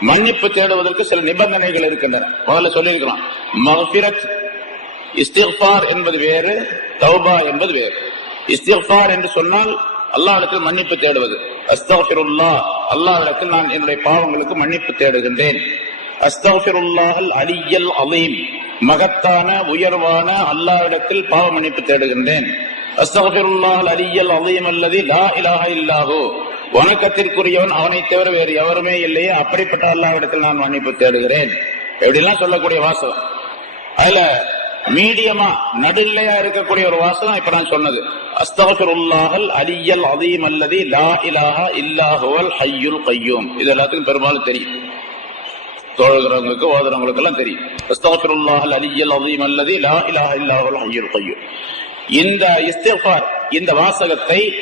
மன்னிப்பு தேடுவதற்கு சில நிபந்தனைகள் இருக்கின்றன. முதல்ல சொல்லியிருக்கிறோம். மஃபிரத் இஸ்திஃபார் என்பது வேறு தௌபா என்பது வேறு. இஸ்திஃபார் என்று சொன்னால் அல்லாவிடத்தில் மன்னிப்பு தேடுவது. அஸ்தாஃபிருல்லா அல்லாவிடத்தில் நான் என்னுடைய பாவங்களுக்கு மன்னிப்பு தேடுகின்றேன். அஸ்தாஃபிருல்லாஹல் அலியல் அலீம் மகத்தான உயர்வான அல்லாவிடத்தில் பாவ மன்னிப்பு தேடுகின்றேன். அஸ்தாஃபிருல்லாஹல் அலியல் அலீம் அல்லது லா இலாஹ இல்லாஹோ. வணக்கத்திற்குரியவன் அவனை தவிர வேறு எவருமே இல்லையே. அப்படிப்பட்ட அல்லாவிடத்தில் நான் மன்னிப்பு தேடுகிறேன். எப்படிலாம் சொல்லக்கூடிய வாசகம்? அதுல மீடியமா நடுநிலையா இருக்கக்கூடிய ஒரு வாசகம் இப்ப நான் சொன்னது. அஸ்தகருல்லாஹல் அலியல் அதீம் அல்லது லா இலாஹா இல்லாஹுவல் ஹையுல் கையூம். இது எல்லாத்துக்கும் பெரும்பாலும் தெரியும். தோழுகிறவங்களுக்கு ஓதுறவங்களுக்கு எல்லாம் தெரியும். அஸ்தகருல்லாஹல் அலியல் அதீம் அல்லது லா இலாஹா இல்லாஹுவல் ஹையுல் கையூம். இந்த இஸ்திஃபார் இந்த வாசகத்தை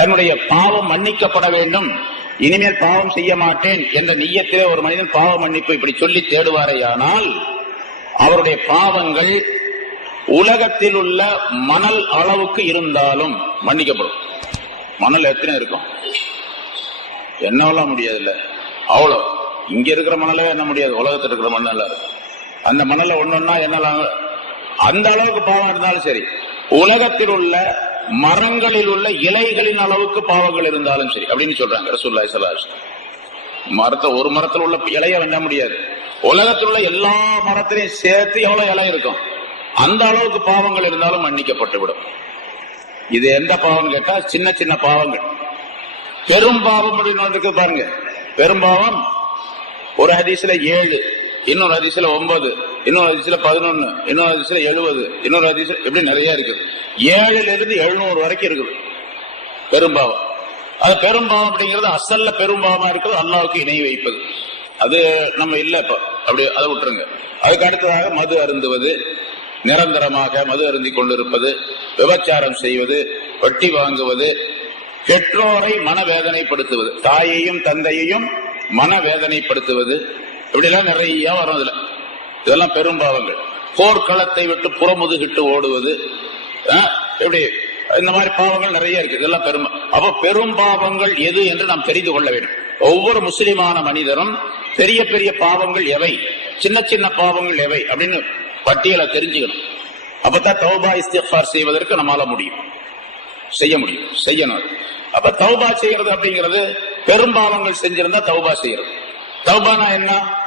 தன்னுடைய பாவம் மன்னிக்கப்பட வேண்டும். இனிமேல் பாவம் செய்ய மாட்டேன் என்ற நீயத்திலே ஒரு மனிதன் பாவ மன்னிப்பு இப்படி சொல்லி தேடுவாரேயானால் அவருடைய பாவங்கள் உலகத்தில் உள்ள மணல் அளவுக்கு இருந்தாலும் மன்னிக்கப்படும். மணல் எத்தனை இருக்கும்? என்னவெல்லாம் முடியாதுல்ல. அவ்வளோ. இங்க இருக்கிற மணலே என்ன முடியாது. உலகத்தில் இருக்கிற மணல் அந்த மணல ஒன்னொன்னா என்னலாம் அந்த அளவுக்கு பாவம் இருந்தாலும் சரி. உலகத்தில் உள்ள மரங்களில் உள்ள இலைகளின் அளவுக்கு பாவங்கள் இருந்தாலும் சரி அப்படின்னு சொல்றாங்க ரசூல்லாய் சலாஸ் மரத்தை ஒரு மரத்தில் உள்ள இலைய வெண்ண முடியாது. உலகத்தில் உள்ள எல்லா மரத்திலையும் சேர்த்து எவ்வளவு இலை இருக்கும்? அந்த அளவுக்கு பாவங்கள் இருந்தாலும் மன்னிக்கப்பட்டு விடும். இது எந்த பாவம் கேட்டா சின்ன சின்ன பாவங்கள். பெரும் பாவம் அப்படின்னு இருக்கு பாருங்க. பெரும்பாவம் ஒரு ஹதீஸ்ல ஏழு இன்னொரு ஹதீஸ்ல ஒன்பது. இன்னொரு அதிசயில பதினொன்னு இன்னொரு அதிசயில எழுபது இன்னொரு அதிசயம் இப்படி நிறைய இருக்குது ஏழுல இருந்து எழுநூறு வரைக்கும் இருக்குது. பெரும்பாவம். அது பெரும்பாவம் அப்படிங்கிறது அசல்ல பெரும்பாவமா இருக்கிறது அல்லாவுக்கு இணை வைப்பது. அது நம்ம இல்ல இப்ப. அப்படி அதை விட்டுருங்க. அதுக்கு அடுத்ததாக மது அருந்துவது நிரந்தரமாக மது அருந்தி கொண்டிருப்பது விபச்சாரம் செய்வது வட்டி வாங்குவது பெற்றோரை மனவேதனைப்படுத்துவது தாயையும் தந்தையையும் மனவேதனைப்படுத்துவது. இப்படிலாம் நிறைய வரும் இதுல இதெல்லாம் பெரும் பாவங்கள். போர்க்களத்தை விட்டு புறமுதுகிட்டு ஓடுவது எப்படி? இந்த மாதிரி பாவங்கள் நிறைய இருக்கு. இதெல்லாம் பெரும் அப்ப பெரும் பாவங்கள் எது என்று நாம் தெரிந்து கொள்ள வேண்டும். ஒவ்வொரு முஸ்லிமான மனிதரும் பெரிய பெரிய பாவங்கள் எவை? சின்ன சின்ன பாவங்கள் எவை? அப்படின்னு பட்டியலை தெரிஞ்சுக்கணும். அப்பதான் தௌபா இஸ்திஃபார் செய்வதற்கு நம்மால முடியும். செய்ய முடியும். செய்யணும் அப்ப தௌபா செய்யறது அப்படிங்கிறது பெரும்பாவங்கள் செஞ்சிருந்தா தௌபா செய்யறது. தௌபானா என்ன?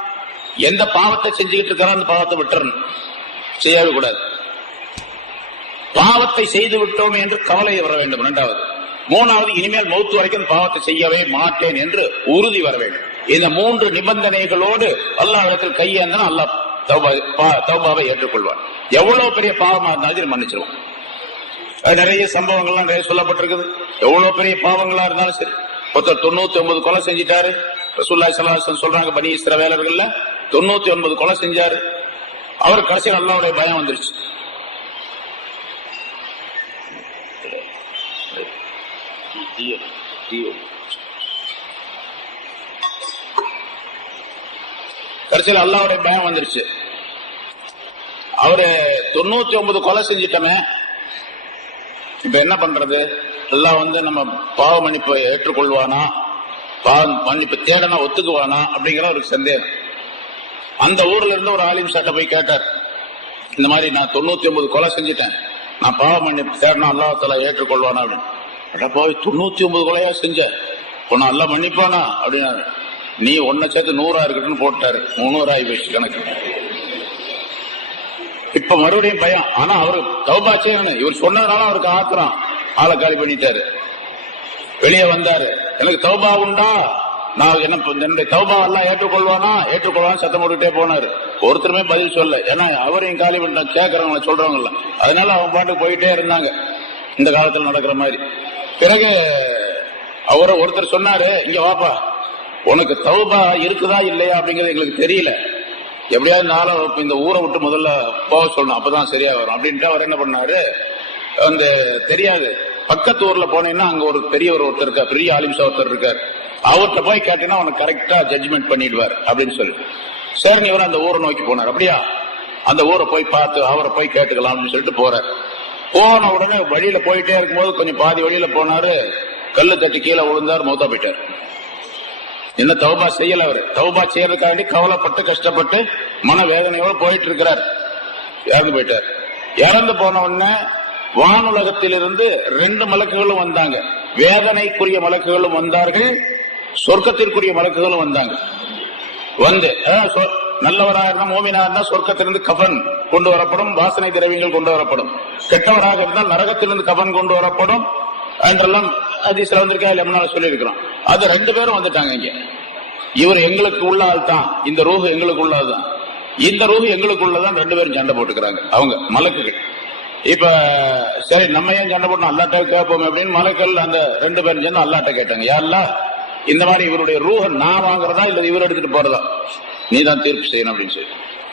எந்த பாவத்தை செஞ்சுக்கிட்டு இருக்கிறோம் அந்த பாவத்தை விட்டுறணும். செய்யவே கூடாது பாவத்தை செய்து விட்டோம் என்று கவலை வர வேண்டும் இரண்டாவது. மூணாவது இனிமேல் மௌத்து வரைக்கும் பாவத்தை செய்யவே மாட்டேன் என்று உறுதி வர வேண்டும். இந்த மூன்று நிபந்தனைகளோடு அல்லாஹ்விடத்தில் கையேந்தனா அல்லாஹ் பா- தௌபாவை ஏற்றுக்கொள்வார் எவ்வளவு பெரிய பாவமா இருந்தாலும் சரி மன்னிச்சிருவோம். அது நிறைய சம்பவங்கள்லாம் நிறைய சொல்லப்பட்டிருக்குது. எவ்வளவு பெரிய பாவங்களா இருந்தாலும் சரி. ஒருத்தர் தொண்ணூத்தி ஒன்பது கொலை செஞ்சிட்டாரு. ரசூல்லாய் சலாஹன் சொல்றாங்க பனி இஸ்ரவேலர்கள்ல. தொண்ணூத்தி ஒன்பது கொலை செஞ்சாரு. அவர் கடைசியில் அல்லாவுடைய பயம் வந்துருச்சு. கடைசியில் அல்லாவுடைய பயம் வந்துருச்சு. அவரு தொண்ணூத்தி ஒன்பது கொலை செஞ்சிட்டோமே இப்ப என்ன பண்றது? எல்லாம் வந்து நம்ம பாவ மன்னிப்பை ஏற்றுக்கொள்வானா? பாவ மன்னிப்பு தேடனா ஒத்துக்குவானா? அப்படிங்கிற ஒரு சந்தேகம். அந்த ஊர்ல இருந்து ஒரு ஆலிம் சாட்ட போய் கேட்டார். இந்த மாதிரி நான் தொண்ணூத்தி ஒன்பது கொலை செஞ்சுட்டேன். நான் பாவம் பண்ணி தேடினா அல்லாஹால ஏற்றுக்கொள்வானா அப்படின்னு. போய் தொண்ணூத்தி ஒன்பது கொலையா செஞ்ச? உன்னை அல்ல மன்னிப்பானா? அப்படின்னாரு. நீ ஒன்ன சேர்த்து நூறா இருக்கட்டும்னு போட்டாரு. முன்னூறு ஆகி போயிடுச்சு கணக்கு. இப்ப மறுபடியும் பயம். ஆனா அவரு தௌபா செய்யணும் இவர் சொன்னதுனால அவருக்கு ஆத்திரம். ஆளை காலி பண்ணிட்டாரு. வெளியே வந்தாரு. எனக்கு தௌபா உண்டா? நான் என்ன என்னுடைய தௌபா எல்லாம் ஏற்றுக்கொள்வானா? ஏற்றுக்கொள்வான்னு சத்தம் போட்டுட்டே போனாரு. ஒருத்தருமே பதில் சொல்ல ஏன்னா அவரையும் காலி பண்ணிட்டான் கேட்கறவங்கள சொல்றவங்கள அதனால அவன் பாட்டு போயிட்டே இருந்தாங்க. இந்த காலத்துல நடக்கிற மாதிரி. பிறகு அவரை ஒருத்தர் சொன்னாரு இங்க வாப்பா உனக்கு தௌபா இருக்குதா இல்லையா? அப்படிங்கிறது எங்களுக்கு தெரியல. எப்படியாவது நாளை இந்த ஊரை விட்டு முதல்ல போக சொல்லணும். அப்பதான் சரியா வரும். அப்படின்ட்டு அவர் என்ன பண்ணாரு? அந்த தெரியாது. பக்கத்து ஊர்ல போனீங்கன்னா அங்க ஒரு பெரியவர் ஒருத்தர் இருக்கார். பெரிய ஆலிம்சா ஒருத்தர் இருக்கார். அவர்கிட்ட போய் கேட்டீங்கன்னா அவனை கரெக்டா ஜட்ஜ்மெண்ட் பண்ணிடுவார் அப்படின்னு சொல்லி. சரி இவர் அந்த ஊரை நோக்கி போனார். அப்படியா? அந்த ஊரை போய் பார்த்து அவரை போய் கேட்டுக்கலாம் அப்படின்னு சொல்லிட்டு போறார். போன உடனே வழியில போயிட்டே இருக்கும்போது கொஞ்சம் பாதி வழியில போனாரு. கல்லு தட்டி கீழே விழுந்தார் மௌத்தா போயிட்டார். என்ன தௌபா செய்யல அவரு? தௌபா செய்யறதுக்காண்டி கவலைப்பட்டு கஷ்டப்பட்டு மன வேதனையோடு போயிட்டு இருக்கிறார் இறந்து போயிட்டார். இறந்து போன உடனே வானுலகத்திலிருந்து ரெண்டு மலக்குகளும் வந்தாங்க. வேதனைக்குரிய மலக்குகளும் வந்தார்கள். சொர்க்கத்திற்குரிய மலக்குகளும் வந்தாங்க. வந்து சொ- நல்லவராக இருந்தால் மோமினா இருந்தால் சொர்க்கத்திலிருந்து கஃன் கொண்டு வரப்படும் வாசனை திரவியங்கள் கொண்டு வரப்படும். கெட்டவராக இருந்தால் நரகத்திலிருந்து கஃன் கொண்டு வரப்படும் என்றெல்லாம் அதிசல வந்திருக்கா இல்லை முன்னால சொல்லியிருக்கிறோம். அது ரெண்டு பேரும் வந்துட்டாங்க இங்க. இவர் எங்களுக்கு உள்ள தான் இந்த ரூஹு எங்களுக்கு உள்ளதுதான் இந்த ரூஹு எங்களுக்கு உள்ளதான் ரெண்டு பேரும் சண்டை போட்டுக்கிறாங்க. அவங்க மலக்குகள். இப்ப சரி நம்ம ஏன் சண்டை போட்டோம் அல்லாட்ட கேட்போம் அப்படின்னு மலக்கள் அந்த ரெண்டு பேரும் சேர்ந்து அல்லாட்ட கேட்டாங்க. யாரெல்லாம் இந்த மாதிரி இவருடைய ரூஹ நான் வாங்குறதா இல்ல இவர் எடுத்துட்டு போறதா? நீ தான் தீர்ப்பு செய்யணும் அப்படின்னு சொல்லி.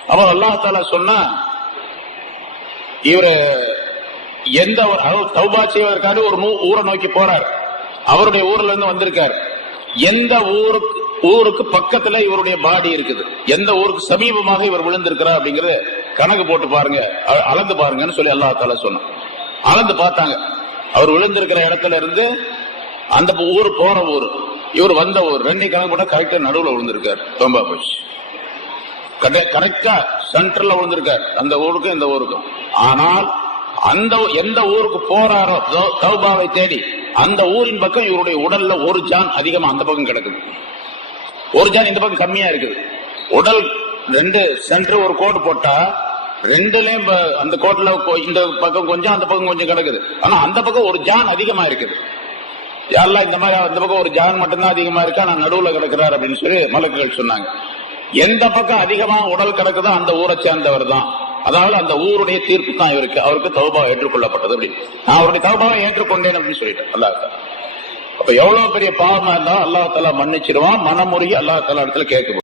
அப்போ அல்லாஹால சொன்னா இவரு எந்த ஒரு- அதாவது தௌபா செய்வதற்காக ஒரு நூ- ஊரை நோக்கி போறார். அவருடைய ஊர்ல இருந்து வந்திருக்காரு. எந்த ஊருக்கு ஊருக்கு பக்கத்துல இவருடைய பாடி இருக்குது. எந்த ஊருக்கு சமீபமாக இவர் விழுந்திருக்கிறார் அப்படிங்கறது கணக்கு போட்டு பாருங்க. அளந்து பாருங்கன்னு சொல்லி அல்லா தால சொன்னான். அளந்து பார்த்தாங்க. அவர் விழுந்திருக்கிற இடத்துல இருந்து அந்த ஊர் போற ஊர். இவர் வந்த ஒரு ரெண்டு கணக்கு போட்டா கரெக்டா நடுவில் விழுந்திருக்காரு. தொம்பா போச்சு. கரெக்டா சென்டர்ல விழுந்திருக்காரு. அந்த ஊருக்கும் இந்த ஊருக்கும். ஆனால் அந்த எந்த ஊருக்கு போறாரோ தௌபாவை தேடி அந்த ஊரின் பக்கம் இவருடைய உடல்ல ஒரு ஜான் அதிகமா அந்த பக்கம் கிடக்குது. ஒரு ஜான் இந்த பக்கம் கம்மியா இருக்குது. உடல் ரெண்டு சென்டர் ஒரு கோடு போட்டா ரெண்டுலயும் அந்த கோட்ல இந்த பக்கம் கொஞ்சம் அந்த பக்கம் கொஞ்சம் கிடக்குது. ஆனா அந்த பக்கம் ஒரு ஜான் அதிகமா இருக்குது. யாரெல்லாம் இந்த மாதிரி அந்த பக்கம் ஒரு ஜான் மட்டும்தான் அதிகமா இருக்கா? நான் நடுவுல கிடக்கிறார் அப்படின்னு சொல்லி மலக்குகள் சொன்னாங்க. எந்த பக்கம் அதிகமா உடல் கிடக்குதோ அந்த ஊரை சேர்ந்தவர் தான். அதாவது அந்த ஊருடைய தீர்ப்பு தான் இவருக்கு. அவருக்கு தௌபா ஏற்றுக்கொள்ளப்பட்டது அப்படின்னு. நான் அவருடைய தௌபாவை ஏற்றுக்கொண்டேன் அப்படின்னு சொல்லிட்டேன். அல்லாஹ் அப்ப எவ்வளவு பெரிய பாவமா இருந்தாலும் அல்லாஹ் தலா மன்னிச்சிருவான் மனமுறையை அல்லாஹ் தாலா இடத்துல கேட்கும்